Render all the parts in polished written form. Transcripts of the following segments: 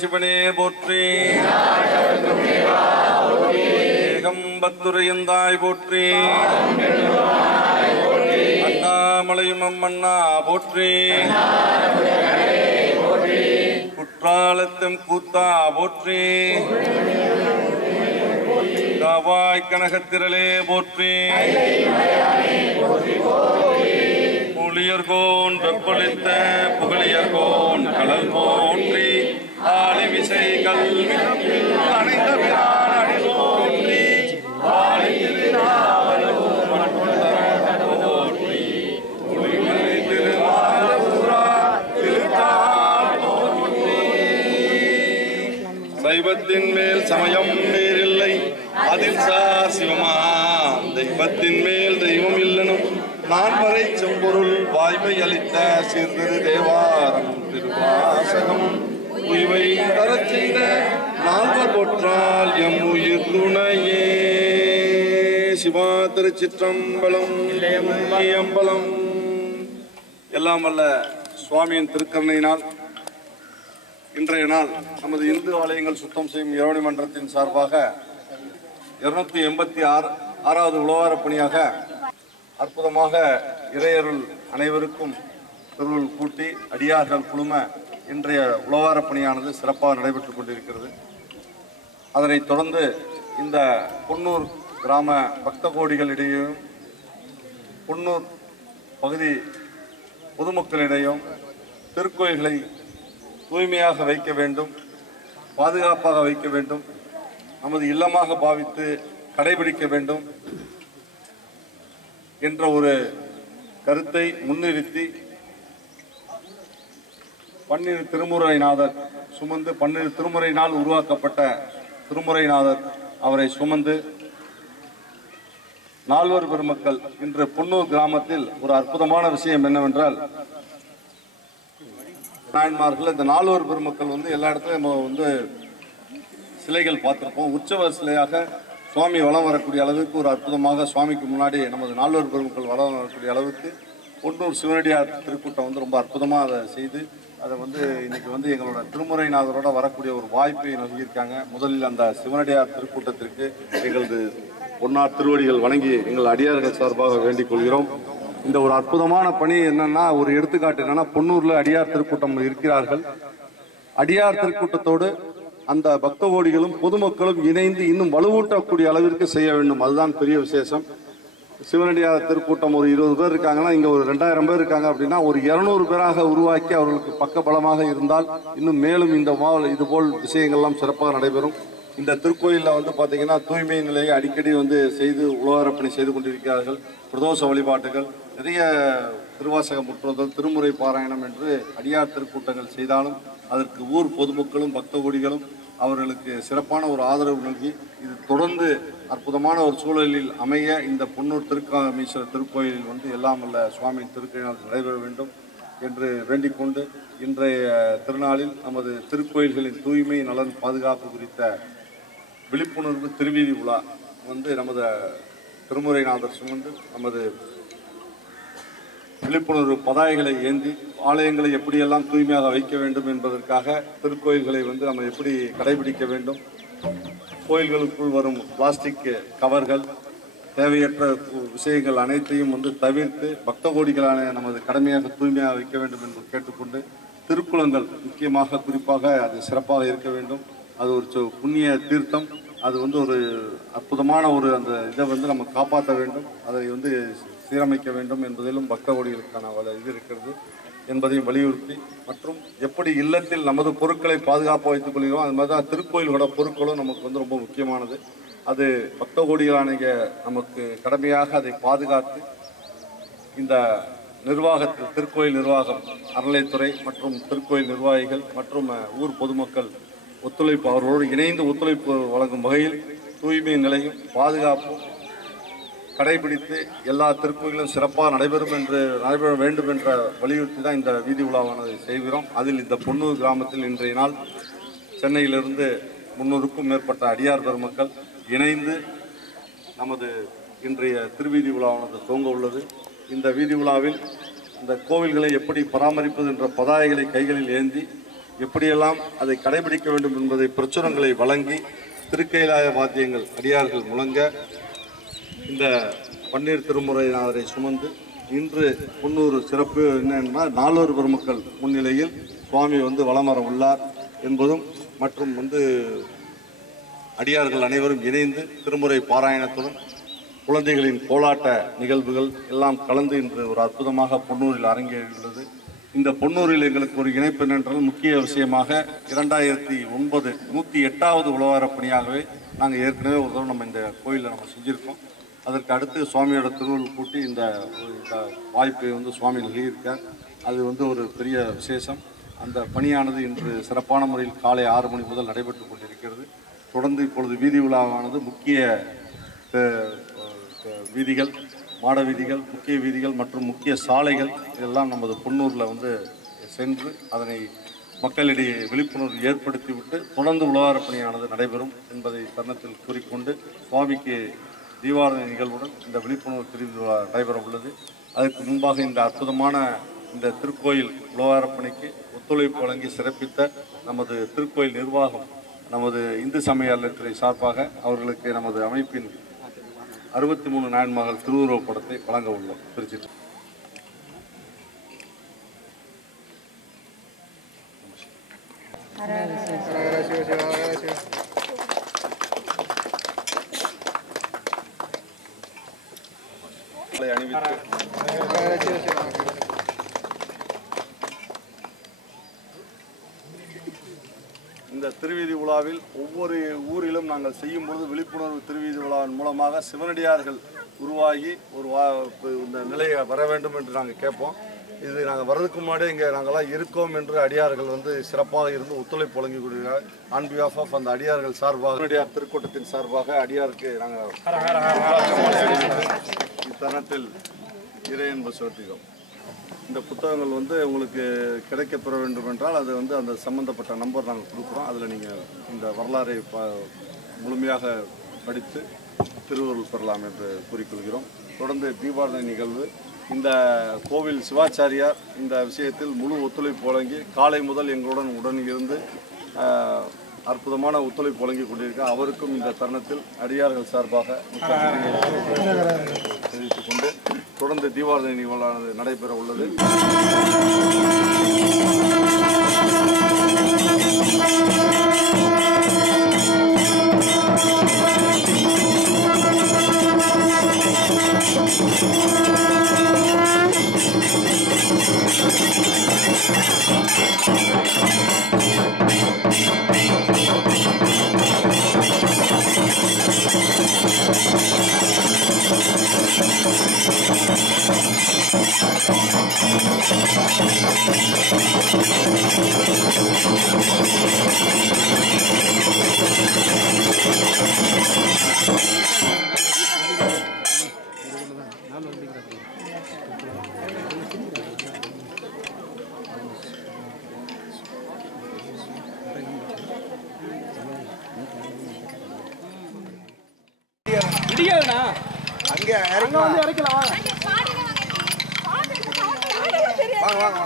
சிவனே போற்றி. ஏகம்பத்துரையந்தாய் போற்றி. அண்ணாமலையும் அம்மண்ணா போற்றி. குற்றாலத்தும் கூத்தா போற்றி. காவாய் கனகத்திரளே போற்றி. புலியர்கோன் வெப்பொழித்த புகழியர்கோன் கடல் போற்றி. ஆலி விசை கல்வி அணைந்த பிரான் அடி போற்றி. போற்றி புலிமலை திருவாரூரா திருத்தாள் போற்றி. சைவத்தின் மேல் சமயம் வேறில்லை அதில் சார் சிவமாம். தெய்வத்தின் மேல் தெய்வம் இல்லனும் நான் வரை செம்பொருள் வாய்மை அளித்த சீர்திரு தேவாரம் திருவாசகம் உய்வை தரச் செய்த நால்வர் போற்றால் எம் உயிர் துணையே. சிவா திருச்சிற்றம்பலம் அம்பலம். எல்லாம் வல்ல சுவாமியின் திருக்கருணையினால் இன்றைய நாள் நமது இந்து ஆலயங்கள் சுத்தம் செய்யும் இரவணி மன்றத்தின் சார்பாக 286வது உழவார பணியாக அற்புதமாக இறையருள் அனைவருக்கும் திருவுள் கூட்டி அடியார்கள் குழும இன்றைய உழவார பணியானது சிறப்பாக நடைபெற்றுக் கொண்டிருக்கிறது. அதனைத் தொடர்ந்து இந்த பொன்னூர் கிராம பக்த கோடிகளிடையும் பொன்னூர் பகுதி பொதுமக்களிடையும் திருக்கோயில்களை தூய்மையாக வைக்க வேண்டும், பாதுகாப்பாக வைக்க வேண்டும், நமது இல்லமாக பாவித்து கடைபிடிக்க வேண்டும் என்ற ஒரு கருத்தை முன்னிறுத்தி பன்னிரு திருமுறைநாதர் சுமந்து 12 திருமுறையினால் உருவாக்கப்பட்ட திருமுறைநாதர் அவரை சுமந்து நால்வர் பெருமக்கள் இன்று பொன்னூர் கிராமத்தில் ஒரு அற்புதமான விஷயம் என்னவென்றால், நாயன்மார்கள் இந்த நால்வர் பெருமக்கள் எல்லா இடத்துலையும் நம்ம சிலைகள் பார்த்திருப்போம். உற்சவ சிலையாக சுவாமி வலம் வரக்கூடிய அளவுக்கு ஒரு அற்புதமாக சுவாமிக்கு முன்னாடி நமது நால்வர் பெருமக்கள் வலம் வரக்கூடிய அளவுக்கு பொன்னூர் சிவனடியார் திருக்கூட்டம் ரொம்ப அற்புதமாக அதை செய்து அதை இன்னைக்கு எங்களோட திருமுறைநாதரோட வரக்கூடிய ஒரு வாய்ப்பை நல்கியிருக்காங்க. முதலில் அந்த சிவனடியார் திருக்கூட்டத்திற்கு எங்களது பொன்னார் திருவடிகள் வணங்கி எங்கள் அடியார்கள் சார்பாக வேண்டிக் கொள்கிறோம். இந்த ஒரு அற்புதமான பணி என்னன்னா, ஒரு எடுத்துக்காட்டு என்னன்னா, பொன்னூர்ல அடியார் திருக்கூட்டம் இருக்கிறார்கள். அடியார் திருக்கூட்டத்தோடு அந்த பக்த கோடிகளும் பொதுமக்களும் இணைந்து இன்னும் வலுவூட்டக்கூடிய அளவிற்கு செய்ய வேண்டும். அதுதான் பெரிய விசேஷம். சிவனடியார் திருக்கூட்டம் ஒரு 20 பேர் இருக்காங்கன்னா, இங்க ஒரு 2000 பேர் இருக்காங்க அப்படின்னா, ஒரு 200 பேராக உருவாக்கி அவர்களுக்கு பக்க பலமாக இருந்தால் இன்னும் மேலும் இந்த இதுபோல் விஷயங்கள்லாம் சிறப்பாக நடைபெறும். இந்த திருக்கோயிலில் பார்த்தீங்கன்னா தூய்மை நிலையை அடிக்கடி செய்து உழவாரப்பணி செய்து கொண்டிருக்கிறார்கள். பிரதோஷ வழிபாட்டுகள், நிறைய திருவாசகம் முற்றுதல், திருமுறை பாராயணம் என்று அடியார் திருக்கூட்டங்கள் செய்தாலும் அதற்கு ஊர் பொதுமக்களும் பக்த கோடிகளும் அவர்களுக்கு சிறப்பான ஒரு ஆதரவு நல்கி இது தொடர்ந்து அற்புதமான ஒரு சூழலில் அமைய இந்த பொன்னூர் திருக்காமீஸ்வரர் திருக்கோயிலில் எல்லாம் வல்ல சுவாமியின் திருக்கையினால் நடைபெற வேண்டும் என்று வேண்டிக் கொண்டு இன்றைய திருநாளில் நமது திருக்கோயில்களின் தூய்மை நலன் பாதுகாப்பு குறித்த விழிப்புணர்வு திருவீதி உலா நமது திருமுறைநாதர் சுமந்து நமது விழிப்புணர்வு பதாகைகளை ஏந்தி ஆலயங்களை எப்படியெல்லாம் தூய்மையாக வைக்க வேண்டும் என்பதற்காக திருக்கோயில்களை நம்ம எப்படி கடைபிடிக்க வேண்டும், கோயில்களுக்குள் வரும் பிளாஸ்டிக் கவர்கள், தேவையற்ற விஷயங்கள் அனைத்தையும் தவிர்த்து பக்த கோடிகளான நமது கடமையாக தூய்மையாக வைக்க வேண்டும் என்று கேட்டுக்கொண்டு, திருக்குளங்கள் முக்கியமாக குறிப்பாக அது சிறப்பாக இருக்க வேண்டும். அது ஒரு புண்ணிய தீர்த்தம். அது ஒரு அற்புதமான அந்த இதை நம்ம காப்பாற்ற வேண்டும். அதை சீரமைக்க வேண்டும் என்பதிலும் பக்த கோடிகளுக்கான இது இருக்கிறது என்பதையும் வலியுறுத்தி, மற்றும் எப்படி இல்லத்தில் நமது பொருட்களை பாதுகாப்பாக வைத்துக் கொள்கிறோம், அது மாதிரி தான் திருக்கோயிலோட பொருட்களும் நமக்கு ரொம்ப முக்கியமானது. அது பக்த கோடிகளான நமக்கு கடமையாக அதை பாதுகாத்து, இந்த நிர்வாகத்தில் திருக்கோயில் நிர்வாகம், அறநிலைத்துறை மற்றும் திருக்கோயில் நிர்வாகிகள் மற்றும் ஊர் பொதுமக்கள் ஒத்துழைப்பு, அவர்களோடு இணைந்து ஒத்துழைப்பு வழங்கும் வகையில் தூய்மை நிலையும் பாதுகாப்பும் கடைபிடித்து எல்லா திருக்கோயிலும் சிறப்பாக நடைபெற வேண்டும் என்ற வலியுறுத்தி தான் இந்த வீதி உலாவானதை செய்கிறோம். அதில் இந்த பொன்னூர் கிராமத்தில் இன்றைய நாள் சென்னையிலிருந்து 300க்கும் மேற்பட்ட அடியார் பெருமக்கள் இணைந்து நமது இன்றைய திருவீதி உலாவானது துவங்க உள்ளது. இந்த வீதி உலாவில் இந்த கோவில்களை எப்படி பராமரிப்பது என்ற பதாகைகளை கைகளில் ஏந்தி எப்படியெல்லாம் அதை கடைபிடிக்க வேண்டும் என்பதை பிரச்சுரங்களை வழங்கி, திருக்கைலாய வாத்தியங்கள் அடியார்கள் முழங்க, இந்த பன்னீர் திருமுறையினரை சுமந்து இன்று 300 சிறப்பு என்னன்னா, நால்வர் பெருமக்கள் முன்னிலையில் சுவாமி வலம் வர உள்ளார் என்பதும், மற்றும் அடியார்கள் அனைவரும் இணைந்து திருமுறை பாராயணத்துடன் குழந்தைகளின் கோலாட்ட நிகழ்வுகள் எல்லாம் கலந்து இன்று ஒரு அற்புதமாக பொன்னூரில் அரங்கேறியுள்ளது. இந்த பொன்னூரில் எங்களுக்கு ஒரு இணைப்பு என்னென்றால், முக்கிய விஷயமாக 2009 108வது உழவார பணியாகவே நாங்கள் ஏற்கனவே ஒரு தடவை நம்ம இந்த கோயிலில் நம்ம செஞ்சுருக்கோம். அதற்கு அடுத்து சுவாமியோட திருவுருள் கூட்டி இந்த வாய்ப்பை சுவாமி நல்கியிருக்கார். அது ஒரு பெரிய விசேஷம். அந்த பணியானது இன்று சிறப்பான முறையில் காலை 6 மணி முதல் நடைபெற்று கொண்டிருக்கிறது. தொடர்ந்து இப்பொழுது வீதி உலாவானது முக்கிய வீதிகள், மாட வீதிகள், முக்கிய வீதிகள் மற்றும் முக்கிய சாலைகள் இதெல்லாம் நமது பொன்னூரில் சென்று அதனை மக்களிடையே விழிப்புணர்வு ஏற்படுத்திவிட்டு தொடர்ந்து உழவார பணியானது நடைபெறும் என்பதை தருணத்தில் கூறிக்கொண்டு, சுவாமிக்கு தீபாவளி நிகழ்வுடன் இந்த விழிப்புணர்வு திருவிழா நடைபெற உள்ளது. அதற்கு முன்பாக இந்த அற்புதமான இந்த திருக்கோயில் உழவார பணிக்கு ஒத்துழைப்பு வழங்கி சிறப்பித்த நமது திருக்கோயில் நிர்வாகம், நமது இந்து சமய அறநிலையத்துறை சார்பாக அவர்களுக்கு நமது அமைப்பின் 63 நாயன்மார்கள் திருவுருவப் படத்தை வழங்க உள்ளோம். திருச்சி. இந்த திருவீதி உலாவில் ஒவ்வொரு ஊரிலும் நாங்கள் செய்யும் பொழுது விழிப்புணர்வு திருவீதி உலாவின் மூலமாக சிவனடியார்கள் உருவாகி இந்த நிலையை வர வேண்டும் என்று நாங்கள் கேட்போம். இது நாங்கள் வர்றதுக்கு முன்னாடியே இங்கே நாங்கள்லாம் இருக்கோம் என்று அடியார்கள் சிறப்பாக இருந்து ஒத்துழைப்பு வழங்கி கொடுக்கிறார். ஆன் பிஹாஃப் ஆஃப் அந்த அடியார்கள் சார்பாக, அடியார் திருக்கூட்டத்தின் சார்பாக அடியாருக்கு நாங்கள் இத்தருணத்தில் இறையன்பு செலுத்துகிறோம். இந்த புத்தகங்கள் உங்களுக்கு கிடைக்கப்பெற வேண்டும் என்றால் அது அந்த சம்பந்தப்பட்ட நம்பர் நாங்கள் கொடுக்குறோம். அதில் நீங்கள் இந்த வரலாறை முழுமையாக படித்து திருவருள் பெறலாம் என்று கூறிக்கொள்கிறோம். தொடர்ந்து தீபாவளி நிகழ்வு, இந்த கோவில் சிவாச்சாரியார் இந்த விஷயத்தில் முழு ஒத்துழைப்பு வழங்கி காலை முதல் எங்களுடன் உடன் இருந்து அற்புதமான ஒத்துழைப்பு வழங்கி கொண்டிருக்கார். அவருக்கும் இந்த தருணத்தில் அடியார்கள் சார்பாக தெரிவித்துக் கொண்டு தொடர்ந்து தீபாவளி நிகழ்வானது நடைபெற உள்ளது. அங்கே இறக்கலாம். வாங்க வாங்க.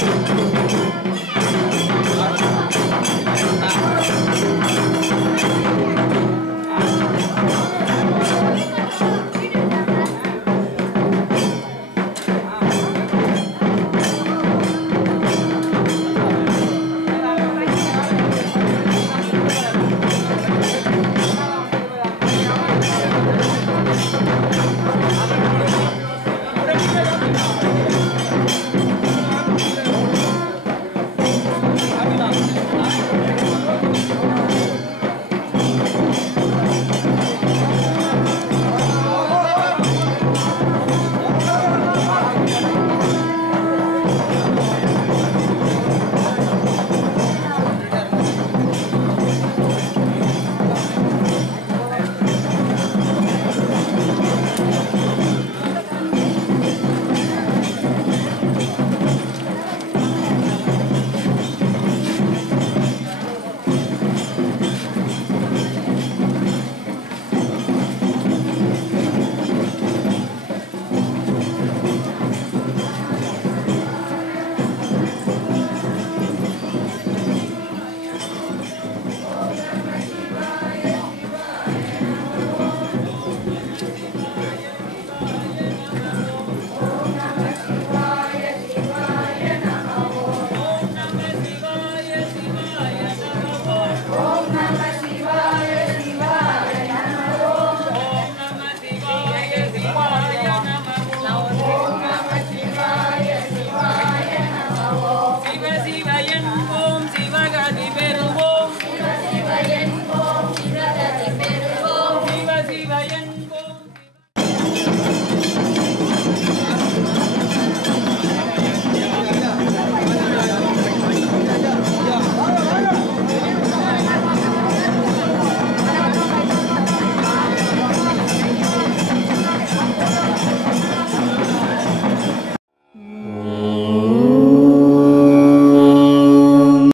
Thank you.